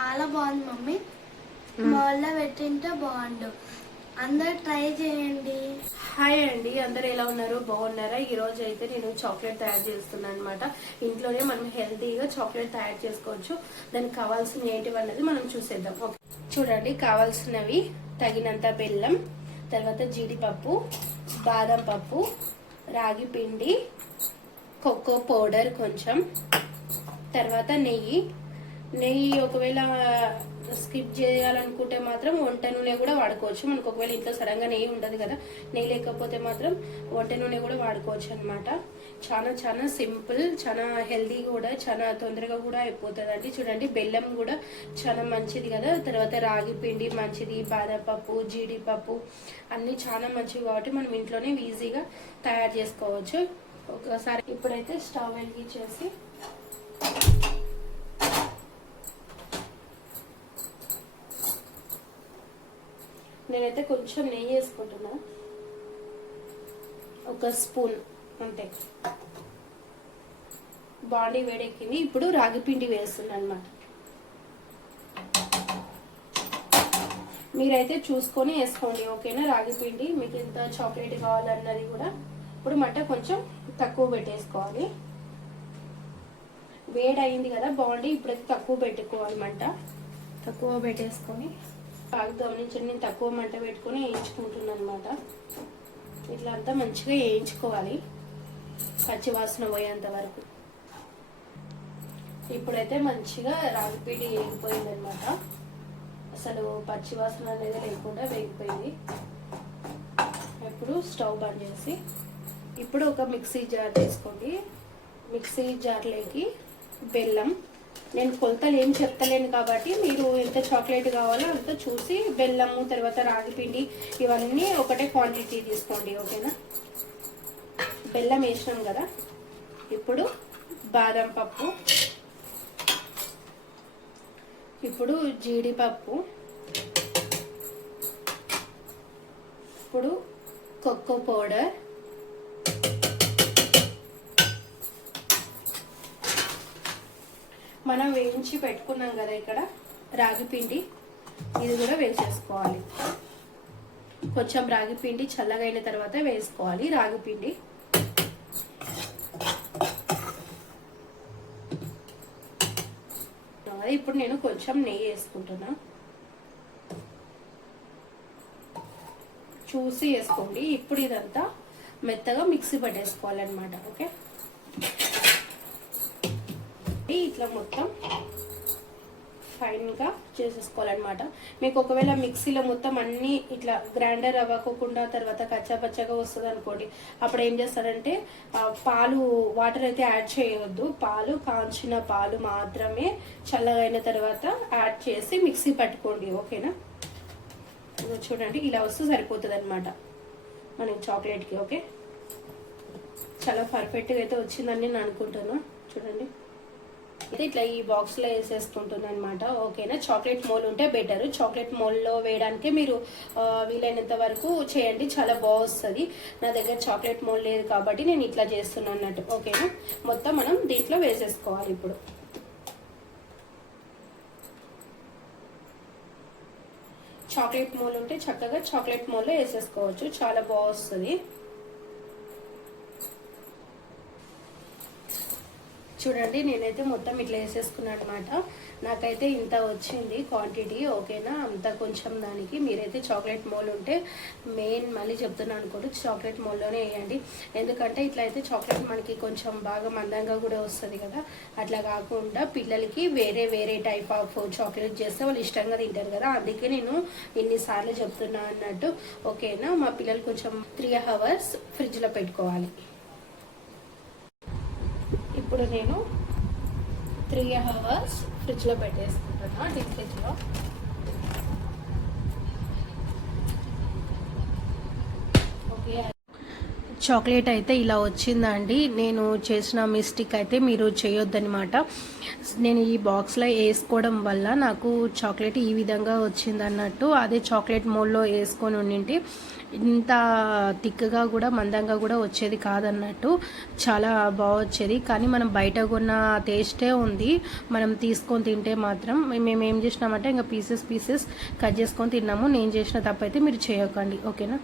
చాలా బాగుంది మమ్మీ. మాల్లో పెట్టింటే బాగుండు. అందరు ట్రై చేయండి. హాయ్ అండి, అందరు ఎలా ఉన్నారు? బాగున్నారా? ఈ రోజు అయితే నేను చాక్లెట్ తయారు చేస్తున్నాను అనమాట. ఇంట్లోనే మనం హెల్తీగా చాక్లెట్ తయారు చేసుకోవచ్చు. దానికి కావాల్సిన ఏంటివి అన్నది మనం చూసేద్దాం. ఓకే, చూడండి, కావాల్సినవి తగినంత బెల్లం, తర్వాత జీడిపప్పు, బాదం పప్పు, రాగి పిండి, కోకో పౌడర్ కొంచెం, తర్వాత నెయ్యి ఒకవేళ స్కిప్ చేయాలనుకుంటే మాత్రం వంట నూనె కూడా వాడుకోవచ్చు. మనకు ఒకవేళ ఇంట్లో సడన్గా నెయ్యి ఉండదు కదా, నెయ్యి లేకపోతే మాత్రం వంట నూనె కూడా వాడుకోవచ్చు అనమాట. చాలా చాలా సింపుల్, చాలా హెల్దీ కూడా, చాలా తొందరగా కూడా అయిపోతుంది అండి. చూడండి, బెల్లం కూడా చాలా మంచిది కదా, తర్వాత రాగి పిండి మంచిది, బాదం పప్పు, జీడిపప్పు అన్నీ చాలా మంచివి కాబట్టి మనం ఇంట్లోనే ఈజీగా తయారు చేసుకోవచ్చు. ఒకసారి ఇప్పుడైతే స్టవ్ వెలిగించేసి నేనైతే కొంచెం నెయ్యి వేసుకుంటున్నా, ఒక స్పూన్ అంతే. బాడీ వేడెక్కింది. ఇప్పుడు రాగి పిండి వేస్తున్నా అనమాట. మీరైతే చూసుకొని వేసుకోండి, ఓకేనా? రాగి పిండి మీకు ఎంత చాక్లెట్ కావాలన్నది కూడా. ఇప్పుడు మంట కొంచెం తక్కువ పెట్టేసుకోవాలి. వేడి అయింది కదా బాడీ, ఇప్పుడైతే తక్కువ పెట్టుకోవాలి, మంట తక్కువ పెట్టేసుకొని. బాగా గమనించండి, నేను తక్కువ మంట పెట్టుకొని వేయించుకుంటున్నాను అనమాట. ఇట్లా అంతా మంచిగా వేయించుకోవాలి, పచ్చివాసన పోయేంత వరకు. ఇప్పుడైతే మంచిగా రాగిపిండి వేగిపోయింది అనమాట. అసలు పచ్చివాసన అనేది లేకుండా వేగిపోయింది. ఇప్పుడు స్టవ్ బంద్ చేసి ఇప్పుడు ఒక మిక్సీ జార్ తీసుకోండి. మిక్సీ జార్లోకి బెల్లం, నేను కొలతలు ఏం చెప్తలేను కాబట్టి మీరు ఎంత చాక్లెట్ కావాలో అంత చూసి బెల్లము, తర్వాత రాగి పిండి ఇవన్నీ ఒకటే క్వాంటిటీ తీసుకోండి, ఓకేనా? బెల్లం వేసినాం కదా, ఇప్పుడు బాదం పప్పు, ఇప్పుడు జీడిపప్పు, ఇప్పుడు కోకో పౌడర్, మనం వేయించి పెట్టుకున్నాం కదా ఇక్కడ రాగి పిండి, ఇది కూడా వేసేసుకోవాలి. కొంచెం రాగి పిండి చల్లగైన తర్వాత వేసుకోవాలి రాగి పిండి. ఇప్పుడు నేను కొంచెం నెయ్యి వేసుకుంటున్నా, చూసి వేసుకోండి. ఇప్పుడు ఇదంతా మెత్తగా మిక్సీ పట్టేసుకోవాలన్నమాట, ఓకే? ఇట్లా మొత్తం ఫైన్గా చేసేసుకోవాలన్నమాట. మీకు ఒకవేళ మిక్సీలో మొత్తం అన్నీ ఇట్లా గ్రైండర్ అవ్వకుండా తర్వాత కచ్చాపచ్చగా వస్తుంది అనుకోండి, అప్పుడు ఏం చేస్తారంటే పాలు, వాటర్ అయితే యాడ్ చేయవద్దు. పాలు, కాంచిన పాలు మాత్రమే చల్లగైన తర్వాత యాడ్ చేసి మిక్సీ పట్టుకోండి, ఓకేనా? చూడండి, ఇలా వస్తే సరిపోతుంది అనమాట మనకి చాక్లెట్కి, ఓకే? చాలా పర్ఫెక్ట్గా అయితే వచ్చిందని నేను అనుకుంటాను. చూడండి, అయితే ఇట్లా ఈ బాక్స్లో వేసేసుకుంటున్నాను అనమాట, ఓకేనా? చాక్లెట్ మోల్ ఉంటే బెటర్. చాక్లెట్ మోల్లో వేయడానికి మీరు వీలైనంత వరకు చేయండి, చాలా బాగుంది. నా దగ్గర చాక్లెట్ మోల్ లేదు కాబట్టి నేను ఇట్లా చేస్తున్నాను అన్నట్టు, ఓకేనా? మొత్తం మనం దీంట్లో వేసేసుకోవాలి. ఇప్పుడు చాక్లెట్ మోల్ ఉంటే చక్కగా చాక్లెట్ మోల్లో వేసేసుకోవచ్చు, చాలా బాగుంది. చూడండి, నేనైతే మొత్తం ఇట్లా వేసేసుకున్నాను అనమాట. నాకైతే ఇంత వచ్చింది క్వాంటిటీ, ఓకేనా? అంత కొంచెం దానికి. మీరైతే చాక్లెట్ మోల్ ఉంటే మెయిన్ మళ్ళీ చెప్తున్నాను అనుకోండి, చాక్లెట్ మోల్లోనే వేయండి. ఎందుకంటే ఇట్లా అయితే చాక్లెట్ మనకి కొంచెం బాగా మందంగా కూడా వస్తుంది కదా. అట్లా కాకుండా పిల్లలకి వేరే వేరే టైప్ ఆఫ్ చాక్లెట్ చేస్తే వాళ్ళు ఇష్టంగా తింటారు కదా, అందుకే నేను ఇన్నిసార్లు చెప్తున్నా అన్నట్టు, ఓకేనా? మా పిల్లలు కొంచెం 3 hours ఫ్రిడ్జ్లో పెట్టుకోవాలి. ఇప్పుడు నేను 3 hours ఫ్రిడ్జ్లో పెట్టేసుకుంటున్నా, డీప్ ఫ్రిడ్జ్లో. ఓకే, చాక్లెట్ అయితే ఇలా వచ్చిందండి. నేను చేసిన మిస్టేక్ అయితే మీరు చేయొద్దనమాట. నేను ఈ బాక్స్లో వేసుకోవడం వల్ల నాకు చాక్లెట్ ఈ విధంగా వచ్చింది అన్నట్టు. అదే చాక్లెట్ మోల్డ్లో వేసుకొని ఉండింటి ఇంత థిక్గా కూడా మందంగా కూడా వచ్చేది కాదన్నట్టు, చాలా బాగా వచ్చేది. కానీ మనం బయట కొన్న టేస్టే ఉంది, మనం తీసుకొని తింటే మాత్రం. మేము ఏం చేసినామంటే ఇంకా పీసెస్ కట్ చేసుకొని తిన్నాము. నేను చేసిన తప్పు అయితే మీరు చేయకండి, ఓకేనా.